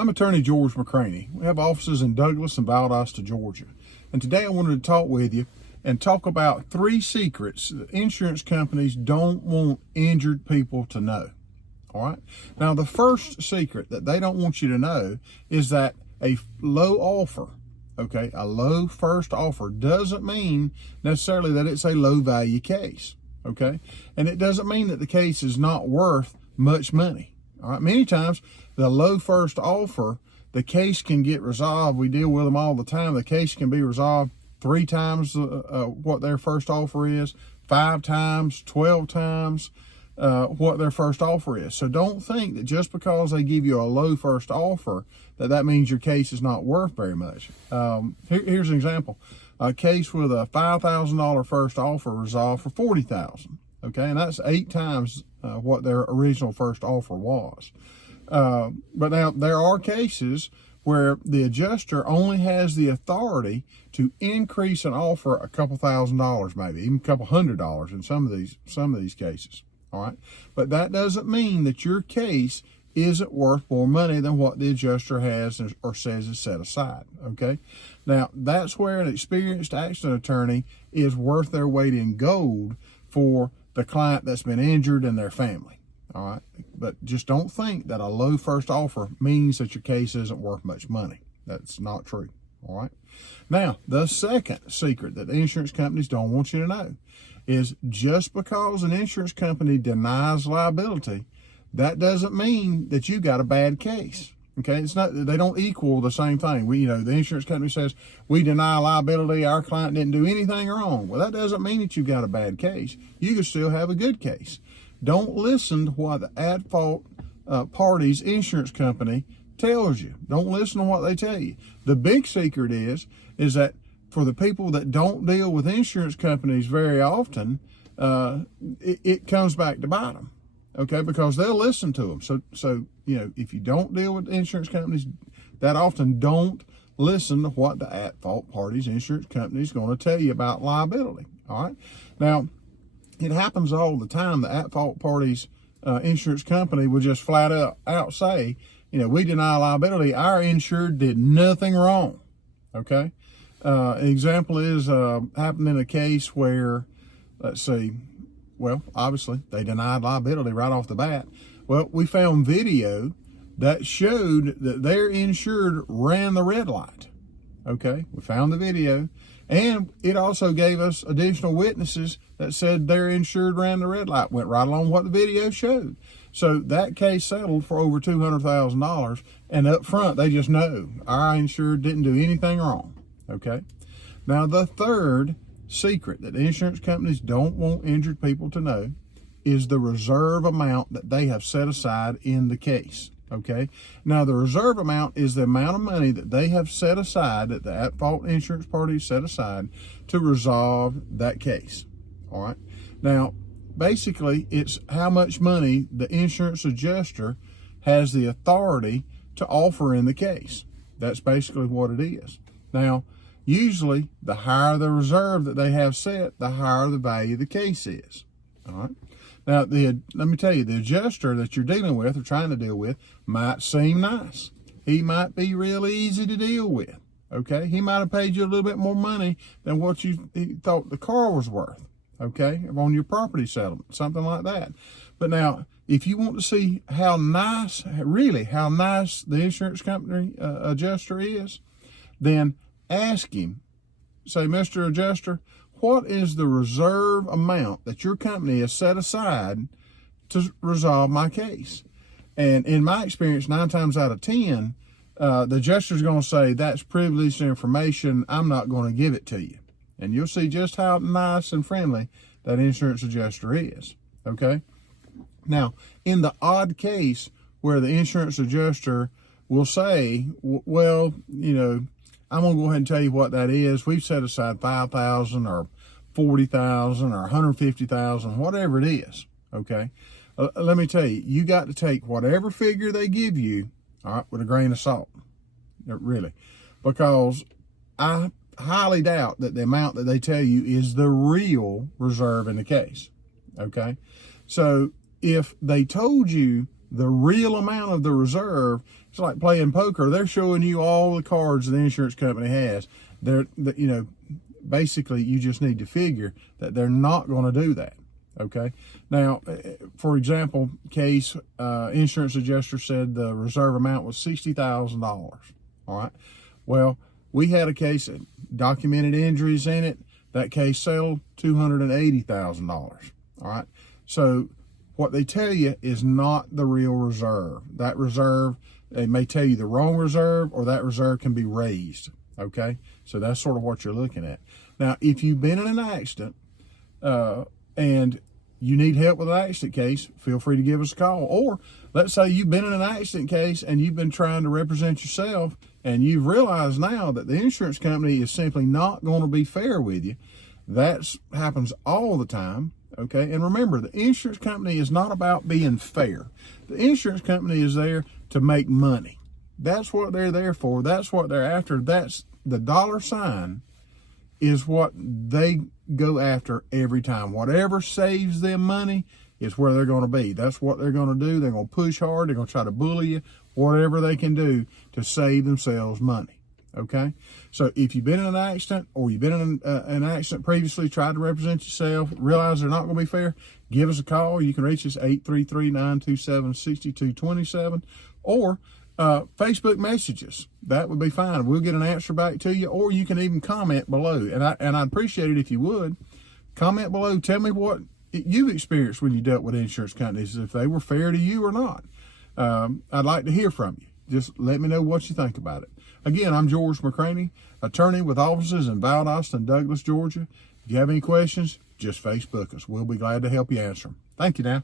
I'm attorney George McCranie. We have offices in Douglas and Valdosta, Georgia. And today I wanted to talk with you and talk about 3 secrets that insurance companies don't want injured people to know. All right. Now, the first secret that they don't want you to know is that a low offer, okay, a low first offer doesn't mean necessarily that it's a low value case, okay? And it doesn't mean that the case is not worth much money. All right. Many times the low first offer, the case can get resolved. We deal with them all the time. The case can be resolved 3 times what their first offer is, 5 times, 12 times what their first offer is. So don't think that just because they give you a low first offer that means your case is not worth very much. Here's an example. A case with a $5,000 first offer resolved for $40,000. Okay, and that's 8 times what their original first offer was. But now there are cases where the adjuster only has the authority to increase an offer a couple $1,000s, maybe even a couple $100 in some of these cases. All right, but that doesn't mean that your case isn't worth more money than what the adjuster has or says is set aside. Okay, now that's where an experienced accident attorney is worth their weight in gold for the client that's been injured and their family. All right, but just don't think that a low first offer means that your case isn't worth much money. That's not true. All right. Now, the second secret that insurance companies don't want you to know is just because an insurance company denies liability, that doesn't mean that you got a bad case. Okay, it's not, they don't equal the same thing. The insurance company says we deny liability, our client didn't do anything wrong. Well, that doesn't mean that you got a bad case. You can still have a good case. Don't listen to what the at-fault party's insurance company tells you. Don't listen to what they tell you. The big secret is that for the people that don't deal with insurance companies very often, it comes back to bite them. Okay, because they'll listen to them. So if you don't deal with insurance companies that often, don't listen to what the at-fault party's insurance company is going to tell you about liability. All right. Now, it happens all the time. The at-fault party's insurance company will just flat out say, we deny liability. Our insured did nothing wrong. Okay. An example is happened in a case where, let's see, well, obviously they denied liability right off the bat. Well, we found video that showed that their insured ran the red light. Okay, we found the video, and it also gave us additional witnesses that said their insured ran the red light, went right along what the video showed. So that case settled for over $200,000, and up front they just know our insured didn't do anything wrong. Okay, now the third secret that insurance companies don't want injured people to know is the reserve amount that they have set aside in the case. Okay, now the reserve amount is the amount of money that they have set aside, that the at-fault insurance party set aside to resolve that case. All right, now basically it's how much money the insurance adjuster has the authority to offer in the case. That's basically what it is. Now, usually, the higher the reserve that they have set, the higher the value of the case is. All right. Now, let me tell you, the adjuster that you're dealing with or trying to deal with might seem nice. He might be real easy to deal with. Okay. He might have paid you a little bit more money than what you thought the car was worth. Okay. On your property settlement, something like that. But now, if you want to see how nice the insurance company adjuster is, then ask him, say, Mr. Adjuster, what is the reserve amount that your company has set aside to resolve my case? And in my experience, 9 times out of 10, the adjuster is going to say, that's privileged information. I'm not going to give it to you. And you'll see just how nice and friendly that insurance adjuster is. Okay. Now, in the odd case where the insurance adjuster will say, well, I'm going to go ahead and tell you what that is. We've set aside $5,000 or $40,000 or $150,000, whatever it is. Okay. Let me tell you, you got to take whatever figure they give you, all right, with a grain of salt, really, because I highly doubt that the amount that they tell you is the real reserve in the case. Okay. So if they told you the real amount of the reserve. It's like playing poker. They're showing you all the cards the insurance company has. Basically, you just need to figure that they're not going to do that. Okay. Now, for example, case insurance adjuster said the reserve amount was $60,000. All right. Well, we had a case that documented injuries in it. That case settled $280,000. All right. So what they tell you is not the real reserve. That reserve, they may tell you the wrong reserve, or that reserve can be raised. Okay. So that's sort of what you're looking at. Now, if you've been in an accident and you need help with an accident case, feel free to give us a call. Or let's say you've been in an accident case and you've been trying to represent yourself, and you've realized now that the insurance company is simply not going to be fair with you. That happens all the time. Okay. And remember, the insurance company is not about being fair. The insurance company is there to make money. That's what they're there for. That's what they're after. That's the dollar sign is what they go after every time. Whatever saves them money is where they're going to be. That's what they're going to do. They're going to push hard. They're going to try to bully you, whatever they can do to save themselves money. Okay. So if you've been in an accident, or you've been in an accident previously, tried to represent yourself, realize they're not going to be fair, give us a call. You can reach us 833-927-6227, or Facebook messages. That would be fine. We'll get an answer back to you, or you can even comment below. And I'd appreciate it if you would comment below. Tell me what you've experienced when you dealt with insurance companies, if they were fair to you or not. I'd like to hear from you. Just let me know what you think about it. Again, I'm George McCranie, attorney with offices in Valdosta and Douglas, Georgia. If you have any questions, just Facebook us. We'll be glad to help you answer them. Thank you now.